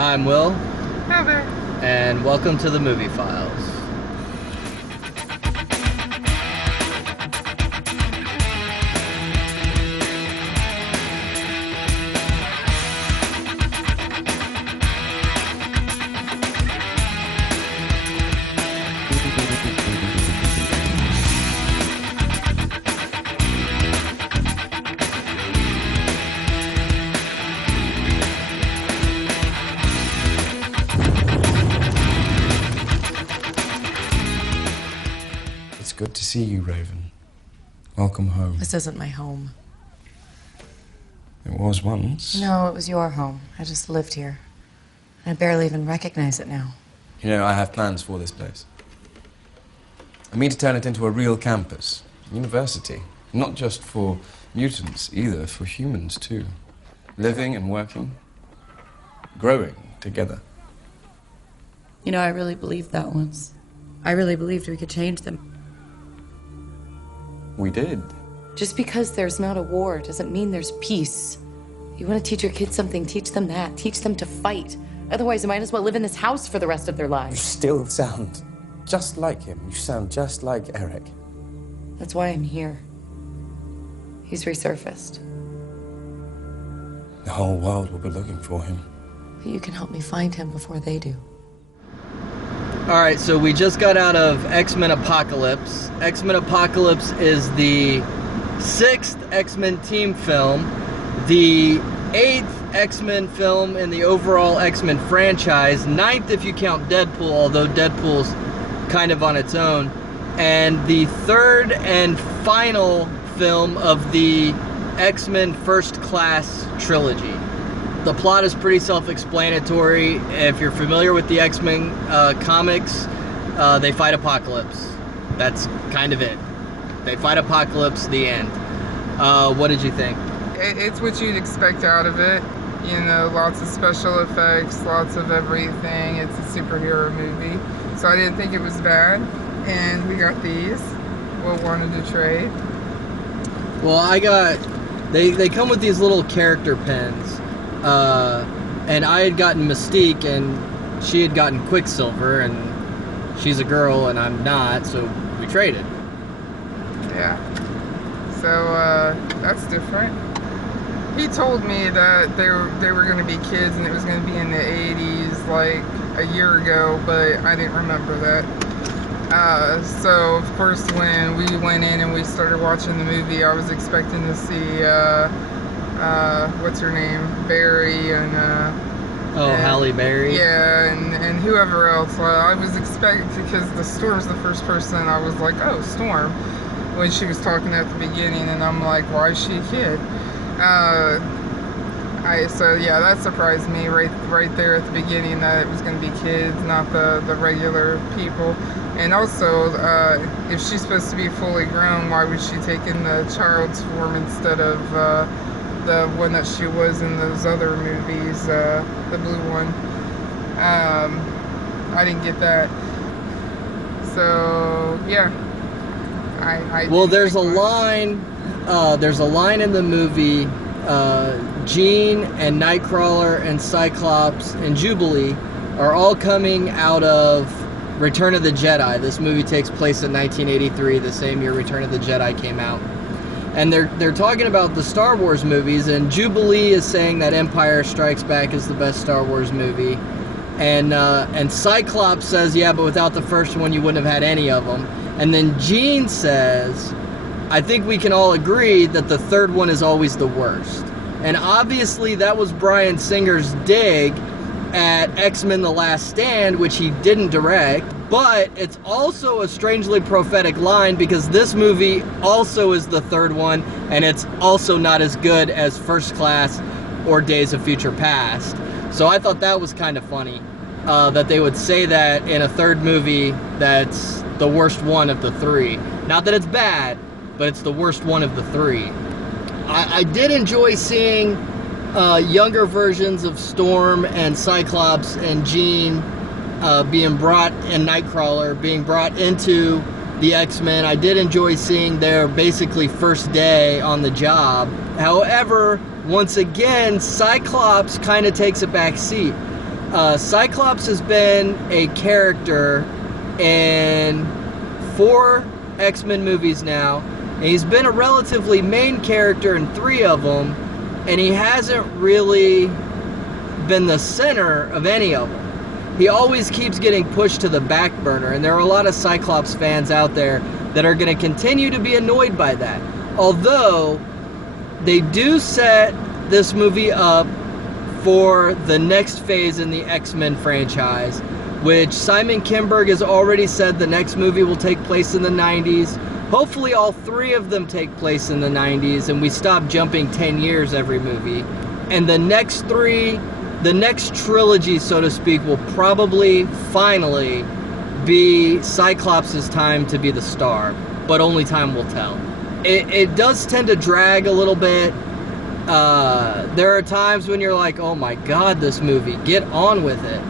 I'm Will. Heather. And welcome to the Movie Files. Good to see you, Raven. Welcome home. This isn't my home. It was once. No, it was your home. I just lived here. I barely even recognize it now. You know, I have plans for this place. I mean to turn it into a real campus, university. Not just for mutants, either, for humans, too. Living and working, growing together. You know, I really believed that once. I really believed we could change them. We did. Just because there's not a war doesn't mean there's peace. You want to teach your kids something, teach them that. Teach them to fight. Otherwise, they might as well live in this house for the rest of their You lives. still sound just like him. You sound just like Eric. That's why I'm here. He's resurfaced. The whole world will be looking for him. But you can help me find him before they do. Alright, so we just got out of X-Men Apocalypse. X-Men Apocalypse is the 6th X-Men team film, the 8th X-Men film in the overall X-Men franchise, 9th if you count Deadpool, although Deadpool's kind of on its own, and the 3rd and final film of the X-Men First Class trilogy. The plot is pretty self-explanatory. If you're familiar with the X-Men comics, they fight Apocalypse. That's kind of it. They fight Apocalypse, the end. What did you think? It's what you'd expect out of it. You know, lots of special effects, lots of everything. It's a superhero movie. So I didn't think it was bad. And we got these. Will wanted to trade. Well, I got... They come with these little character pins. And I had gotten Mystique, and she had gotten Quicksilver, and she's a girl, and I'm not, so we traded. Yeah. So, that's different. He told me that they were going to be kids, and it was going to be in the 80s, like, a year ago, but I didn't remember that. So, of course, when we went in and we started watching the movie, I was expecting to see, what's her name? Barry and Halle Berry? Yeah, and whoever else. I was expecting, because the Storm's the first person, I was like, oh, Storm, when she was talking at the beginning, and I'm like, why is she a kid? So yeah, that surprised me right there at the beginning, that it was going to be kids, not the regular people. And also, if she's supposed to be fully grown, why was she taking the child's form instead of the one that she was in those other movies, the blue one? I didn't get that. So yeah, Well, there's a line. There's a line in the movie. Jean and Nightcrawler and Cyclops and Jubilee are all coming out of Return of the Jedi. This movie takes place in 1983, the same year Return of the Jedi came out. And they're talking about the Star Wars movies, and Jubilee is saying that Empire Strikes Back is the best Star Wars movie. And Cyclops says, yeah, but without the first one, you wouldn't have had any of them. And then Jean says, I think we can all agree that the third one is always the worst. And obviously that was Bryan Singer's dig at X-Men The Last Stand, which he didn't direct. But it's also a strangely prophetic line, because this movie also is the third one, and it's also not as good as First Class or Days of Future Past. So I thought that was kind of funny, that they would say that in a third movie that's the worst one of the three. Not that it's bad, but it's the worst one of the three. I did enjoy seeing younger versions of Storm and Cyclops and Jean being brought, and Nightcrawler being brought into the X-Men. I did enjoy seeing their basically first day on the job. However, once again, Cyclops kind of takes a back seat. Cyclops has been a character in 4 X-Men movies now, and he's been a relatively main character in 3 of them, and he hasn't really been the center of any of them. He always keeps getting pushed to the back burner, and there are a lot of Cyclops fans out there that are going to continue to be annoyed by that. Although, they do set this movie up for the next phase in the X-Men franchise, which Simon Kinberg has already said the next movie will take place in the 90s. Hopefully all 3 of them take place in the 90s and we stop jumping 10 years every movie. And the next trilogy, so to speak, will probably finally be Cyclops' time to be the star, but only time will tell. It does tend to drag a little bit. There are times when you're like, oh my god, this movie, get on with it.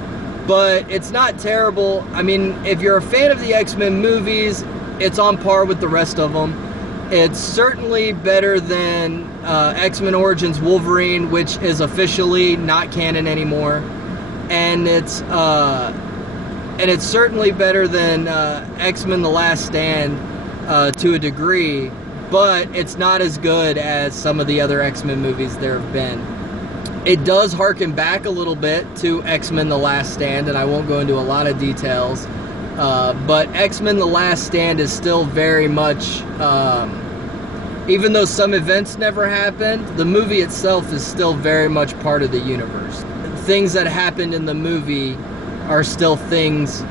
But it's not terrible. I mean, if you're a fan of the X-Men movies, it's on par with the rest of them. It's certainly better than X-Men Origins Wolverine, which is officially not canon anymore. And it's certainly better than X-Men The Last Stand to a degree, but it's not as good as some of the other X-Men movies there have been. It does harken back a little bit to X-Men The Last Stand, and I won't go into a lot of details, but X-Men The Last Stand is still very much, even though some events never happened, the movie itself is still very much part of the universe. Things that happened in the movie are still things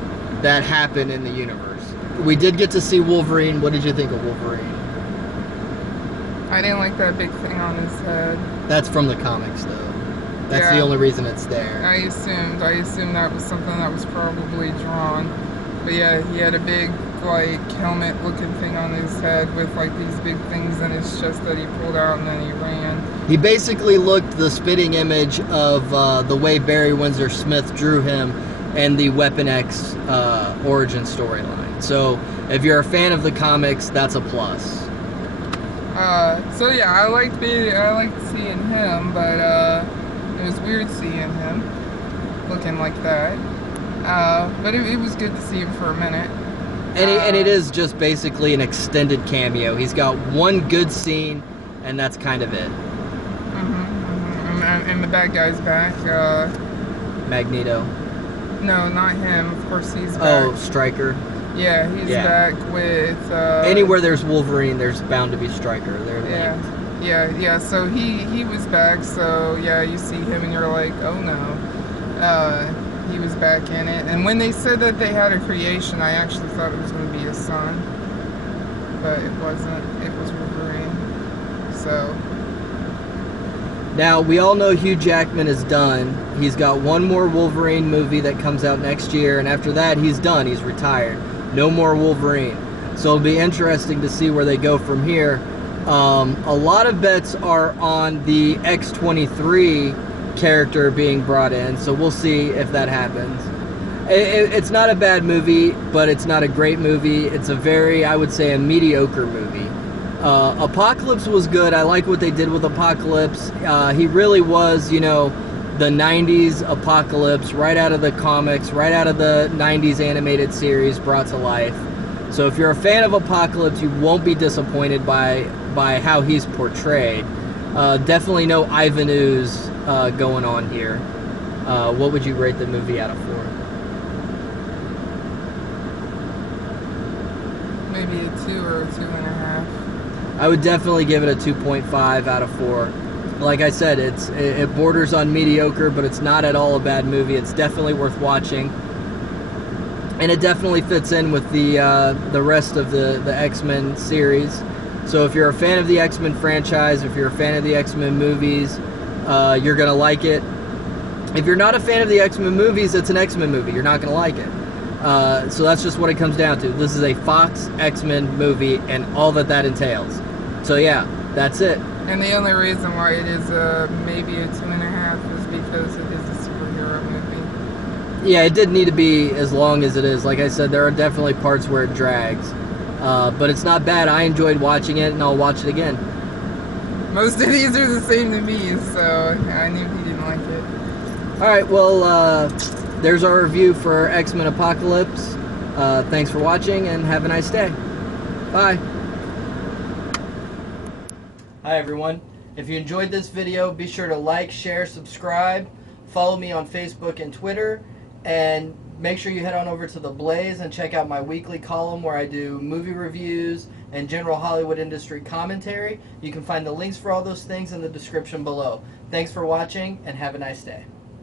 that happen in the universe. We did get to see Wolverine. What did you think of Wolverine? I didn't like that big thing on his head. That's from the comics, though. That's the only reason it's there. I assumed that was something that was probably drawn. But yeah, he had a big, like, helmet-looking thing on his head with, like, these big things in his chest that he pulled out and then he ran. He basically looked the spitting image of the way Barry Windsor Smith drew him and the Weapon X origin storyline. So, if you're a fan of the comics, that's a plus. So yeah, I liked seeing him, but it was weird seeing him looking like that. But it was good to see him for a minute. And it is just basically an extended cameo. He's got one good scene, and that's kind of it. And the bad guy's back. Magneto. No, not him. Of course, he's back. Oh, Stryker. Yeah, he's back with... Anywhere there's Wolverine, there's bound to be Stryker. They're linked. Yeah, so he was back, so yeah, you see him and you're like, oh no. He was back in it. And when they said that they had a creation, I actually thought it was going to be his son. But it wasn't. It was Wolverine. So... Now, we all know Hugh Jackman is done. He's got one more Wolverine movie that comes out next year, and after that, he's done. He's retired. No more Wolverine. So it'll be interesting to see where they go from here. A lot of bets are on the X-23 character being brought in, so we'll see if that happens. It's not a bad movie, but it's not a great movie. It's a very, I would say, a mediocre movie. Apocalypse was good. I like what they did with Apocalypse. He really was, the 90s Apocalypse, right out of the comics, right out of the 90s animated series brought to life. So if you're a fan of Apocalypse, you won't be disappointed by how he's portrayed. Definitely no Ivan Ooze going on here. What would you rate the movie out of 4? Maybe a 2 or a 2.5. I would definitely give it a 2.5 out of 4. Like I said, it borders on mediocre, but it's not at all a bad movie. It's definitely worth watching. And it definitely fits in with the rest of the X-Men series. So if you're a fan of the X-Men franchise, if you're a fan of the X-Men movies, you're going to like it. If you're not a fan of the X-Men movies, it's an X-Men movie. You're not going to like it. So that's just what it comes down to. This is a Fox X-Men movie and all that entails. So yeah, that's it. And the only reason why it is maybe a 2.5 is because it is a superhero movie. Yeah, it didn't need to be as long as it is. Like I said, there are definitely parts where it drags. But it's not bad. I enjoyed watching it, and I'll watch it again. Most of these are the same to me, so I knew he didn't like it. All right, well, there's our review for X-Men Apocalypse. Thanks for watching, and have a nice day. Bye. Hi, everyone. If you enjoyed this video, be sure to like, share, subscribe, follow me on Facebook and Twitter, and make sure you head on over to TheBlaze and check out my weekly column where I do movie reviews and general Hollywood industry commentary. You can find the links for all those things in the description below. Thanks for watching, and have a nice day.